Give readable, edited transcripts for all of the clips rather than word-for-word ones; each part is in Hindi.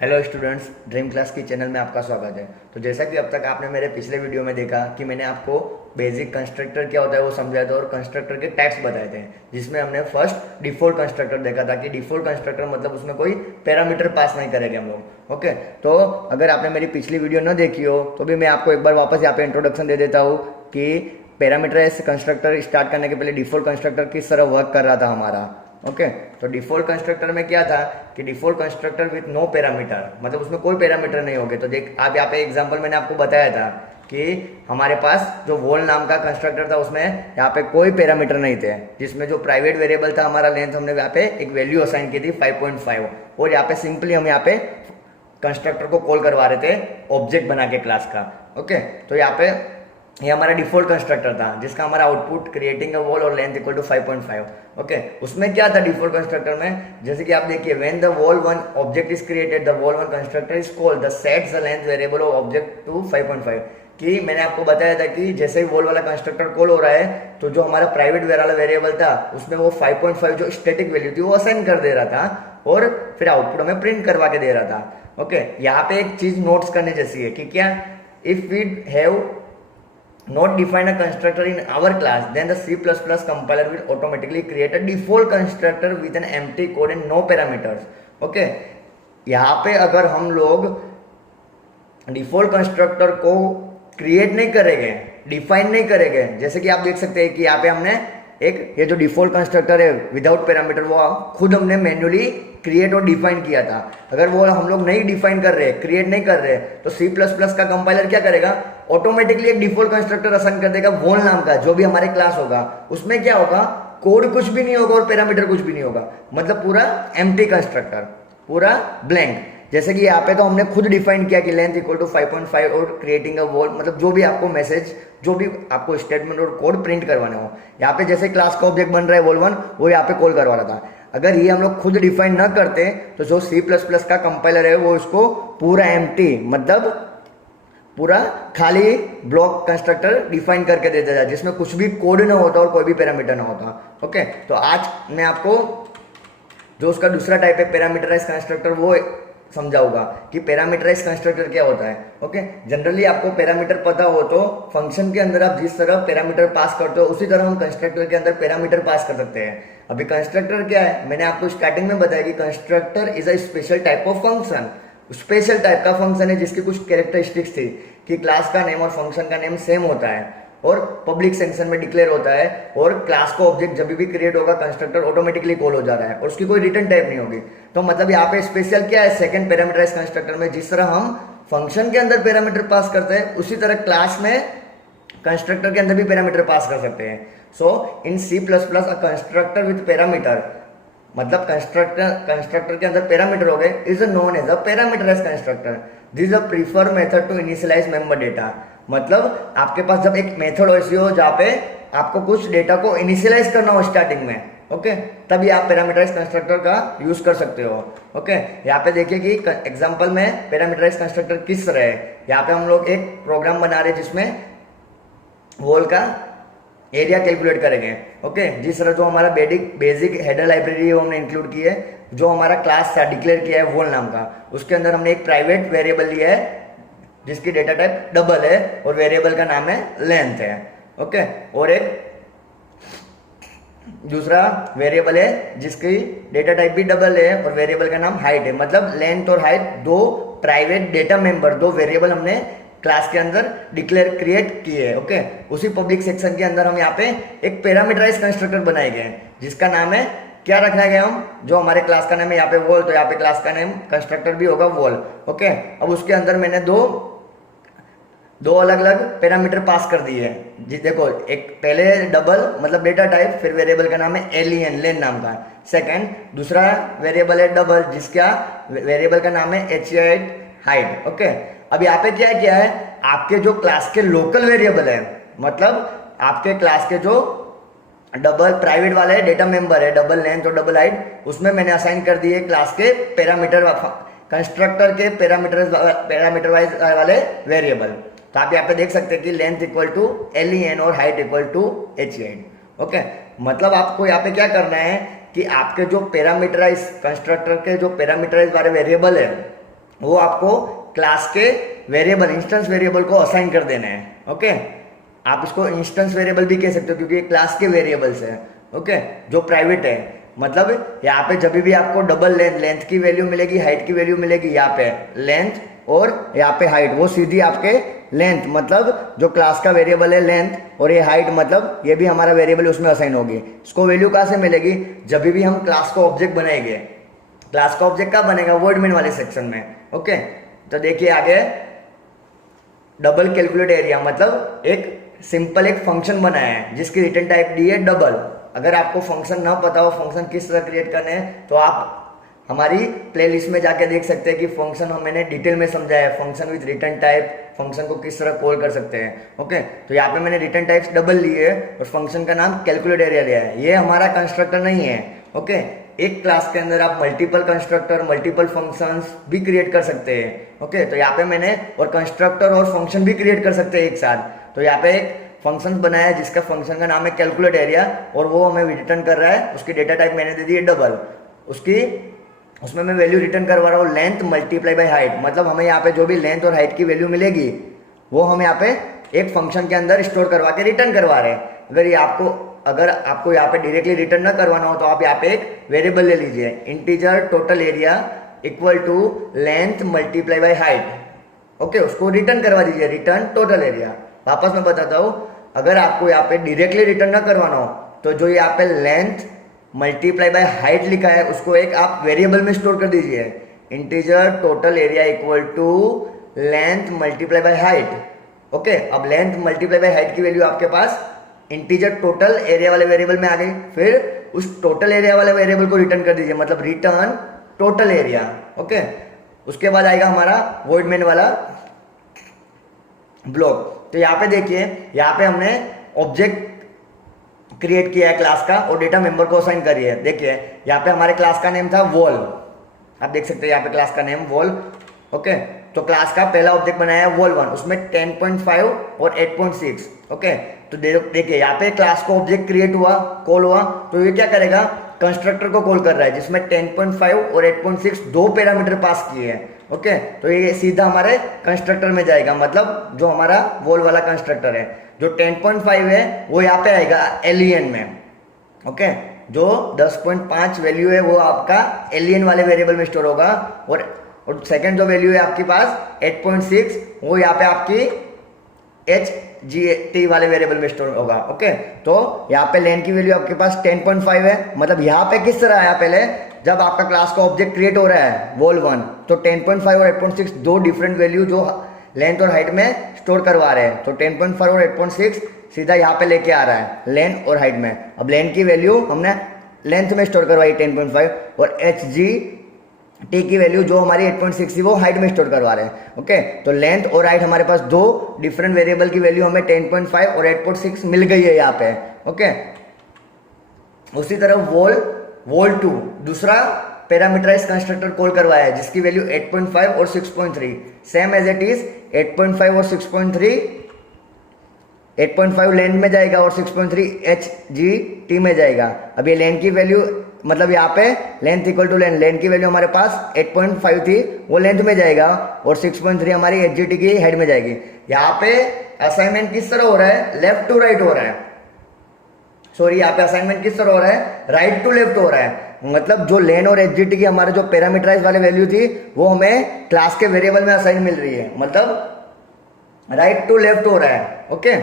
हेलो स्टूडेंट्स, ड्रीम क्लास की चैनल में आपका स्वागत है। तो जैसा कि अब तक आपने मेरे पिछले वीडियो में देखा कि मैंने आपको बेसिक कंस्ट्रक्टर क्या होता है वो समझाया था और कंस्ट्रक्टर के टाइप्स बताए थे, जिसमें हमने फर्स्ट डिफॉल्ट कंस्ट्रक्टर देखा था कि डिफॉल्ट कंस्ट्रक्टर मतलब उसमें कोई पैरामीटर पास नहीं करेंगे हम लोग। ओके, तो अगर आपने मेरी पिछली वीडियो न देखी हो तो भी मैं आपको एक बार वापस यहाँ पे इंट्रोडक्शन दे देता हूँ कि पैरामीटराइज कंस्ट्रक्टर स्टार्ट करने के पहले डिफॉल्ट कंस्ट्रक्टर किस तरह वर्क कर रहा था हमारा। ओके, तो डिफॉल्ट कंस्ट्रक्टर में क्या था कि default constructor with no parameter, मतलब उसमें कोई पैरामीटर नहीं होंगे। तो देख आप यहाँ पे एग्जांपल मैंने आपको बताया था कि हमारे पास जो वॉल नाम का कंस्ट्रक्टर था उसमें यहाँ पे कोई पैरामीटर नहीं थे, जिसमें जो प्राइवेट वेरिएबल था हमारा लेंथ, हमने यहाँ पे एक वैल्यू असाइन की थी 5.5 और यहाँ पे सिंपली हम यहाँ पे कंस्ट्रक्टर को कॉल करवा रहे थे ऑब्जेक्ट बना के क्लास का। ओके, तो यहाँ पे ये हमारा डिफॉल्ट कंस्ट्रक्टर था जिसका हमारा आउटपुट क्रिएटिंग अ वॉल और लेंथ इक्वल टू 5.5। ओके, उसमें क्या था डिफॉल्ट कंस्ट्रक्टर में, जैसे कि आप देखिए when the wall one object is created the wall one constructor is called the sets the length variable of object to 5.5। कि मैंने आपको बताया था कि जैसे ही वॉल वाला कंस्ट्रक्टर कॉल हो रहा है तो जो हमारा प्राइवेट वाला वेरिएबल था उसमें वो 5.5 जो स्टैटिक वैल्यू थी वो असाइन कर दे रहा था और फिर आउटपुट हमें प्रिंट करवा के दे रहा था। ओके, यहाँ पे एक चीज नोट्स करने जैसी है कि क्या, if we have not define a constructor in our class, then the C++ compiler will automatically create a default constructor with an empty code and no parameters. Okay, यहाँ पे अगर हम लोग डिफॉल्ट कंस्ट्रक्टर को क्रिएट नहीं करेंगे, डिफाइन नहीं करेंगे, जैसे कि आप देख सकते हैं कि यहाँ पे हमने एक ये जो डिफॉल्ट कंस्ट्रक्टर है विदाउट पैरामीटर वो खुद हमने मैन्युअली क्रिएट और डिफाइन किया था। अगर वो हम लोग नहीं डिफाइन कर रहे, क्रिएट नहीं कर रहे, तो C++ का कंपाइलर क्या करेगा, ऑटोमेटिकली एक डिफॉल्ट कंस्ट्रक्टर असाइन कर देगा वॉल नाम का, जो भी हमारे क्लास होगा उसमें क्या होगा, कोड कुछ भी नहीं होगा और पैरामीटर कुछ भी नहीं होगा, मतलब पूरा एम्प्टी कंस्ट्रक्टर, पूरा ब्लैंक। जैसे कि यहाँ पे तो हमने खुद डिफाइन किया कि लेंथ इक्वल टू 5.5 और क्रिएटिंग अ वॉल, मतलब जो भी आपको मैसेज, जो भी आपको स्टेटमेंट और कोड प्रिंट करवाने हो, यहाँ पे जैसे क्लास का ऑब्जेक्ट बन रहा है वॉल वन, वो यहाँ पे कॉल करवा रहा था। अगर ये हम लोग खुद डिफाइन न करते तो जो C++ का कंपाइलर है वो इसको पूरा एम्प्टी, मतलब पूरा खाली ब्लॉक कंस्ट्रक्टर डिफाइन करके दे देता, जिसमें कुछ भी कोड ना होता और कोई भी पैरामीटर ना होता। ओके, तो आज मैं आपको जो उसका दूसरा टाइप है पैरामीटराइज कंस्ट्रक्टर वो समझाऊंगा कि पैरामीटराइज कंस्ट्रक्टर क्या होता है। ओके, जनरली आपको पैरामीटर पता हो तो फंक्शन के अंदर आप जिस तरह पैरामीटर पास करते हो उसी तरह हम कंस्ट्रक्टर के अंदर पैरामीटर पास कर सकते हैं। अभी कंस्ट्रक्टर क्या है, मैंने आपको स्टार्टिंग में बताया कि constructor is a special type of function, special type का फंक्शन है जिसकी कुछ कैरेक्टरिस्टिक्स थी कि क्लास का नेम और फंक्शन का नेम सेम होता है और पब्लिक सेक्शन में डिक्लेयर होता है और क्लास को ऑब्जेक्ट जब भी क्रिएट होगा कंस्ट्रक्टर ऑटोमेटिकली कॉल हो जा रहा है और उसकी कोई रिटर्न टाइप नहीं होगी। तो मतलब यहाँ पे स्पेशल क्या है, सेकंड पैरामीटराइज कंस्ट्रक्टर में जिस तरह हम फंक्शन के अंदर पैरामीटर पास करते हैं उसी तरह क्लास में कंस्ट्रक्टर के अंदर भी पैरामीटर पास कर सकते हैं। So in C++ a constructor with parameter, मतलब कंस्ट्रक्टर के अंदर पैरामीटर हो गए, is known as a parameterize constructor. This is a preferred method to initialize member data, मतलब आपके पास जब एक मेथड ऐसी हो जहाँ पे आपको कुछ डेटा को इनिशियलाइज करना हो स्टार्टिंग में, ओके, तभी आप पैरामीटराइज कंस्ट्रक्टर का यूज कर सकते हो। ओके, यहाँ पे देखिए कि एग्जांपल में पैरामीटराइज कंस्ट्रक्टर किस तरह है। यहाँ पे हम लोग एक प्रोग्राम बना रहे हैं जिसमें वॉल का एरिया कैलकुलेट करेंगे। ओके, जिस तरह जो हमारा बेसिक हेडर लाइब्रेरी है वो हमने इंक्लूड की है, जो हमारा क्लास था डिक्लेयर किया है वॉल नाम का, उसके अंदर हमने एक प्राइवेट वेरिएबल लिया है जिसकी डेटा टाइप डबल है और वेरिएबल का नाम है लेंथ है। ओके, और एक दूसरा वेरिएबल है जिसकी डेटा टाइप भी डबल है और वेरिएबल का नाम हाइट है, मतलब लेंथ और हाइट दो प्राइवेट डेटा मेंबर, दो वेरिएबल हमने क्लास के अंदर डिक्लेयर क्रिएट किए। ओके, उसी पब्लिक सेक्शन के अंदर हम यहाँ पे एक पैरामीटराइज कंस्ट्रक्टर बनाए गए जिसका नाम है, क्या रखना है हम, जो हमारे क्लास का नाम है यहाँ पे वॉल, तो यहाँ पे क्लास का नेम कंस्ट्रक्टर भी होगा वॉल। ओके, अब उसके अंदर मैंने दो अलग अलग पैरामीटर पास कर दिए जी। देखो, एक पहले डबल मतलब डेटा टाइप, फिर वेरिएबल का नाम है एलियन, लेन नाम का। सेकंड दूसरा वेरिएबल है डबल जिसका वेरिएबल का नाम है हाइट। ओके, अब यहाँ पे क्या है, आपके जो क्लास के लोकल वेरिएबल है, मतलब आपके क्लास के जो डबल प्राइवेट वाले डेटा मेंबर है, डबल लेंथ और डबल हाइट, उसमें मैंने असाइन कर दिए क्लास के पैरामीटर, कंस्ट्रक्टर के पैरामीटर वाइज वाले वेरिएबल। तो आप यहाँ पे देख सकते हैं कि लेंथ इक्वल टू len और height equal to height। Okay, मतलब आपको यहाँ पे क्या करना है कि आपके जो पैरामीटराइज कंस्ट्रक्टर के जो पैरामीटराइज वाले वेरिएबल है वो आपको क्लास के वेरिएबल, इंस्टेंस वेरिएबल को असाइन कर देना है। ओके, आप इसको इंस्टेंस वेरिएबल भी कह सकते हो क्योंकि ये क्लास के वेरिएबल्स है। ओके, जो प्राइवेट है, मतलब यहाँ पे जब भी आपको डबल लेंथ की वैल्यू मिलेगी, हाइट की वैल्यू मिलेगी, यहाँ पे लेंथ और यहाँ पे हाइट, वो सीधी आपके लेंथ, मतलब जो क्लास का वेरिएबल है लेंथ, और ये हाइट मतलब ये भी हमारा वेरिएबल उसमें असाइन होगी। इसको वैल्यू कहाँ से मिलेगी? जब भी हम क्लास का ऑब्जेक्ट बनाएंगे। क्लास का ऑब्जेक्ट कहाँ बनेगा? वर्ड मेन वाले सेक्शन में। ओके, तो देखिए आगे, डबल कैलकुलेट एरिया मतलब एक सिंपल एक फंक्शन बनाया है जिसकी रिटर्न टाइप दी है डबल। अगर आपको फंक्शन ना पता हो फंक्शन किस तरह क्रिएट करने हैं तो आप हमारी प्लेलिस्ट में जाके देख सकते हैं कि फंक्शन मैंने डिटेल में समझाया है, function with return type, function को किस तरह कॉल कर सकते हैं। ओके, तो यहाँ पे मैंने रिटर्न टाइप्स डबल लिए है और फंक्शन का नाम कैलकुलेट एरिया लिया है। ये हमारा कंस्ट्रक्टर नहीं है। ओके, एक क्लास के अंदर आप मल्टीपल कंस्ट्रक्टर, मल्टीपल फंक्शंस भी क्रिएट कर सकते हैं। ओके, तो यहाँ पे मैंने और कंस्ट्रक्टर और फंक्शन भी क्रिएट कर सकते हैं एक साथ। तो यहाँ पे एक फंक्शन बनाया है जिसका फंक्शन का नाम है कैलकुलेट एरिया और वो हमें रिटर्न कर रहा है, उसकी डेटा टाइप मैंने दे दी है डबल। उसमें मैं वैल्यू रिटर्न करवा रहा हूँ लेंथ मल्टीप्लाई बाय हाइट, मतलब हमें यहाँ पे जो भी लेंथ और हाइट की वैल्यू मिलेगी वो हम यहाँ पे एक फंक्शन के अंदर स्टोर करवा के रिटर्न करवा रहे हैं। अगर आपको यहाँ पे डायरेक्टली रिटर्न ना करवाना हो तो आप यहाँ पे एक वेरिएबल ले लीजिए, integer total area equal to length multiply by height. Okay, उसको रिटर्न करवा दीजिए, रिटर्न टोटल एरिया। वापस मैं बताता हूँ, अगर आपको यहाँ पे डायरेक्टली रिटर्न ना करवाना हो तो जो यहाँ पे लेंथ मल्टीप्लाई बाय हाइट लिखा है उसको एक आप वेरिएबल में स्टोर कर दीजिए, integer total area equal to length multiply by height. Okay, अब लेंथ मल्टीप्लाई बाय हाइट की वैल्यू आपके पास इंटीजर टोटल एरिया वाले वेरिएबल में आ गई। फिर उस टोटल एरिया वाले वेरिएबल को रिटर्न कर दीजिए, मतलब रिटर्न टोटल एरिया। ओके, उसके बाद आएगा हमारा वॉइड मेन वाला ब्लॉक। तो यहाँ पे देखिए, यहाँ पे हमने ऑब्जेक्ट क्रिएट किया है क्लास का और डेटा मेंबर को असाइन करी है। देखिए यहाँ पे हमारे क्लास का नेम था वॉल, आप देख सकते हैं यहाँ पे क्लास का नेम वॉल। ओके, तो क्लास का पहला ऑब्जेक्ट बनाया है वॉल 1, उसमें 10.5 और 8.6। ओके, तो देखिए यहाँ पे क्लास को ऑब्जेक्ट क्रिएट हुआ, कॉल हुआ, तो ये क्या करेगा? कंस्ट्रक्टर को कॉल कर रहा है जिसमें 10.5 और 8.6 दो पैरामीटर पास किए हैं। ओके, तो ये सीधा हमारे कंस्ट्रक्टर में जाएगा, मतलब जो हमारा वॉल वाला कंस्ट्रक्टर है। जो 10.5 है वो यहाँ पे आएगा एलियन में। ओके, जो 10.5 वैल्यू है वो आपका एलियन वाले वेरिएबल में स्टोर होगा और सेकंड जो वैल्यू है आपके पास 8.6 वो यहाँ पे आपकी HGT वाले वेरिएबल में स्टोर होगा। ओके, तो यहाँ पे लेन की वैल्यू आपके पास 10.5 है, मतलब यहाँ पे किस तरह आया? पहले जब आपका क्लास का ऑब्जेक्ट क्रिएट हो रहा है वॉल 1 तो 10.5 और 8.6 दो डिफरेंट वैल्यू जो लेंथ और हाइट में स्टोर करवा रहे हैं। तो 10.5 और 8.6 सीधा यहाँ पे लेके आ रहा है लेंथ और हाइट में। अब लेंथ की वैल्यू हमने लेंथ में स्टोर करवाई 10.5 और HGT की वैल्यू जो हमारी 8.6 थी वो हाइट में स्टोर करवा रहे हैं। ओके, तो लेंथ और हाइट हमारे पास दो डिफरेंट वेरिएबल की वैल्यू हमें 10.5 और 8.6 मिल गई है यहाँ पे। ओके, उसी तरह वॉल 2 दूसरा पैरामीटराइज कंस्ट्रक्टर कॉल करवाया है जिसकी वैल्यू 8.5 और 6.3 सेम एज इट इज 8.5 और 6.3 8.5 लेंथ में जाएगा और 6.3 HGT में जाएगा। अब ये लेंथ की वैल्यू मतलब यहाँ पे लेंथ इक्वल टू लेंथ की वैल्यू हमारे पास 8.5 थी वो लेंथ में जाएगा और 6.3 हमारी HGT की हेड में जाएगी। यहाँ पे असाइनमेंट किस तरह हो रहा है? लेफ्ट टू राइट हो रहा है। सॉरी, यहाँ पे असाइनमेंट किस तरह हो रहा है? राइट टू लेफ्ट हो रहा है। मतलब जो लेन और HGT की हमारे जो पैरामीटराइज वाले वैल्यू थी वो हमें क्लास के वेरिएबल में असाइन मिल रही है, मतलब राइट टू लेफ्ट हो रहा है। ओके,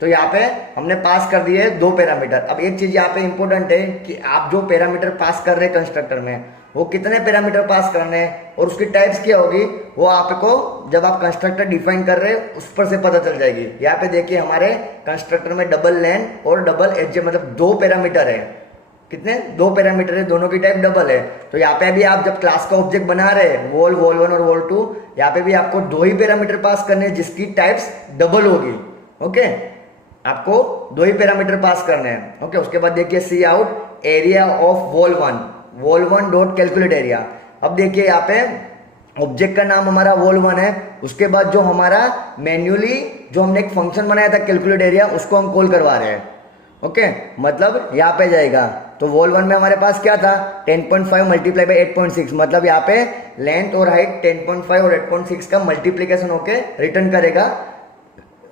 तो यहाँ पे हमने पास कर दिए दो पैरामीटर। अब एक चीज यहाँ पे इंपॉर्टेंट है कि आप जो पैरामीटर पास कर रहे हैं कंस्ट्रक्टर में वो कितने पैरामीटर पास करने हैं और उसकी टाइप्स क्या होगी वो आपको जब आप कंस्ट्रक्टर डिफाइन कर रहे हैं उस पर से पता चल जाएगी। यहाँ पे देखिए हमारे कंस्ट्रक्टर में डबल लेन और डबल HG मतलब दो पैरामीटर है। कितने? दो पैरामीटर है, दोनों की टाइप डबल है। तो यहाँ पे भी आप जब क्लास का ऑब्जेक्ट बना रहे हैं वॉल 1 और वॉल 2, यहाँ पे भी आपको दो ही पैरामीटर पास करने हैं जिसकी टाइप्स डबल होगी। ओके, आपको दो ही पैरामीटर पास करने हैं। ओके, उसके बाद देखिए see out area of wall 1 dot calculate area. अब देखिए यहाँ पे ऑब्जेक्ट का नाम हमारा वॉल 1 है, उसके बाद जो हमारा मैन्युअली जो हमने एक फंक्शन बनाया था कैलकुलेट एरिया उसको हम कॉल करवा रहे हैं। ओके, मतलब यहाँ पे जाएगा तो वॉल 1 में हमारे पास क्या था 10.5 मल्टीप्लाई बाई 8.6, मतलब यहाँ पे लेंथ और हाइट 10.5 और 8.6 का मल्टीप्लीकेशन होके रिटर्न करेगा,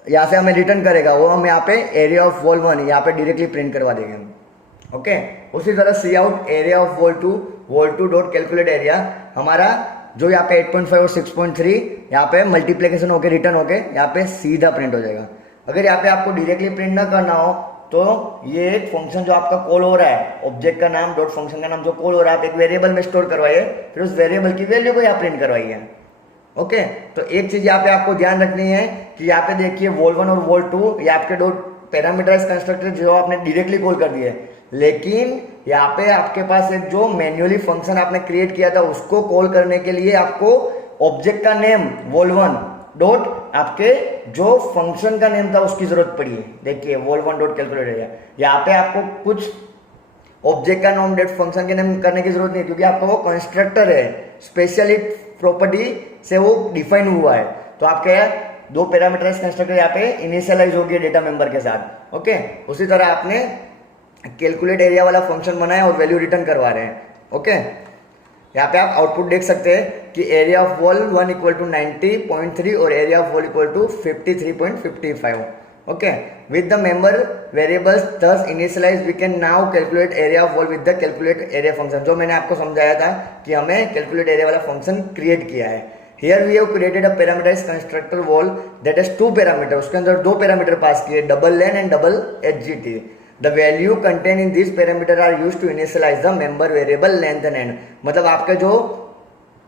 यहाँ से हमें रिटर्न करेगा, वो हम यहाँ पे एरिया ऑफ वॉल 1 यहाँ पे डायरेक्टली प्रिंट करवा देंगे हम। ओके, उसी तरह see out area of wall 2 dot calculate area, हमारा जो यहाँ पे 8.5 और 6.3 यहाँ पे मल्टीप्लीकेशन होके रिटर्न होके यहाँ पे सीधा प्रिंट हो जाएगा। अगर यहाँ पे आपको डायरेक्टली प्रिंट ना करना हो तो ये एक फंक्शन जो आपका कॉल हो रहा है, ऑब्जेक्ट का नाम डॉट फंक्शन का नाम जो कॉल हो रहा है, आप एक वेरिएबल में स्टोर करवाइए, फिर उस वेरिएबल की वैल्यू को यहाँ प्रिंट करवाइए। ओके, तो एक चीज यहाँ पे आपको ध्यान रखनी है कि यहाँ पे देखिए वॉल 1 और वॉल 2 ये आपके दो पैरामीटराइज कंस्ट्रक्टर जो आपने डायरेक्टली कॉल कर दिए, लेकिन यहाँ पे आपके पास एक जो मैन्युअली फंक्शन आपने क्रिएट किया था उसको कॉल करने के लिए आपको ऑब्जेक्ट का नेम वॉल 1 डॉट आपके जो फंक्शन का नेम था उसकी जरूरत पड़ी है। देखिए वॉल 1 डॉट कैलकुलेट एरिया, यहाँ पे आपको कुछ ऑब्जेक्ट का नाम डॉट फंक्शन के नेम करने की जरूरत नहीं, क्योंकि आपका वो कंस्ट्रक्टर है, स्पेशली प्रॉपर्टी से वो डिफाइन हुआ है। तो आपके दो पैरामीटराइज कंस्ट्रक्टर यहाँ पे इनिशियलाइज हो गए डेटा मेंबर के साथ। ओके, उसी तरह आपने कैलकुलेट एरिया वाला फंक्शन बनाया और वैल्यू रिटर्न करवा रहे हैं। ओके, यहाँ पे आप आउटपुट देख सकते हैं कि area of wall 1 equal to 90.3 और area of wall equal to 53.55। Okay, with the member variables thus initialized we can now calculate area of wall with the calculate area function, जो मैंने आपको समझाया था कि हमें कैलकुलेट एरिया वाला फंक्शन क्रिएट किया है। Here we have created a parameterized constructor wall that has two parameter, उसके अंदर दो पैरामीटर पास किए, double lane and double HGT। The value contained in these parameter are used to initialize the member variable length and end, मतलब आपके जो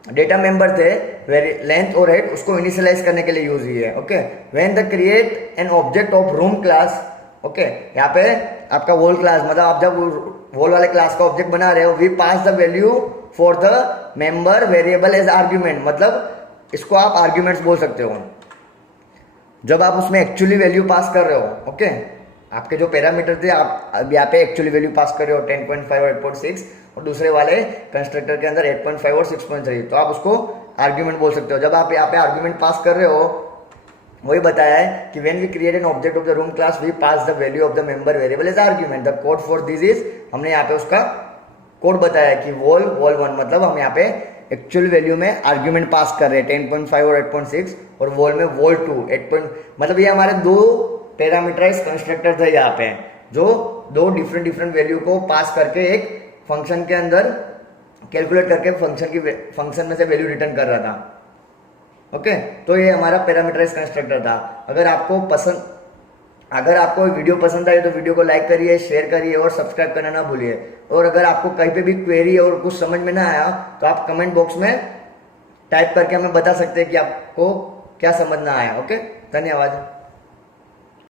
डेटा मेंबर थे लेंथ और हाइट उसको इनिशियलाइज करने के लिए यूज हुई है। Okay, when the create an object of room class, okay यहाँ पे आपका वॉल क्लास, मतलब आप जब वॉल वाले क्लास का ऑब्जेक्ट बना रहे हो, we pass the value for the member variable as argument, मतलब इसको आप आर्ग्यूमेंट्स बोल सकते हो जब आप उसमें एक्चुअली वैल्यू पास कर रहे हो। ओके, आपके जो पैरामीटर थे आप अब यहाँ पे एक्चुअली वैल्यू पास कर रहे हो 10.5 और 8.6 और दूसरे वाले कंस्ट्रक्टर के अंदर 8.5 और 6.3, तो आप उसको आर्ग्यूमेंट बोल सकते हो। जब आप यहाँ पे आर्ग्यूमेंट पास कर रहे हो, वही बताया है कि when we create an object of the room class we pass the value of the member variable as argument. The code for this is, हमने यहाँ पे उसका कोड बताया कि वॉल 1 मतलब हम यहाँ पे एक्चुअल वैल्यू में आर्ग्यूमेंट पास कर रहे हैं 10.5 और 8.6 और वॉल में वॉल 2 8. मतलब ये हमारे दो पैरामीटराइज कंस्ट्रक्टर थे यहाँ पे जो दो डिफरेंट वैल्यू को पास करके एक फंक्शन के अंदर कैलकुलेट करके फंक्शन में से वैल्यू रिटर्न कर रहा था। ओके, तो ये हमारा पैरामीटराइज कंस्ट्रक्टर था। अगर आपको वीडियो पसंद आई तो वीडियो को लाइक करिए, शेयर करिए और सब्सक्राइब करना ना भूलिए। और अगर आपको कहीं पे भी क्वेरी और कुछ समझ में ना आया तो आप कमेंट बॉक्स में टाइप करके हमें बता सकते हैं कि आपको क्या समझ ना आया। ओके, धन्यवाद।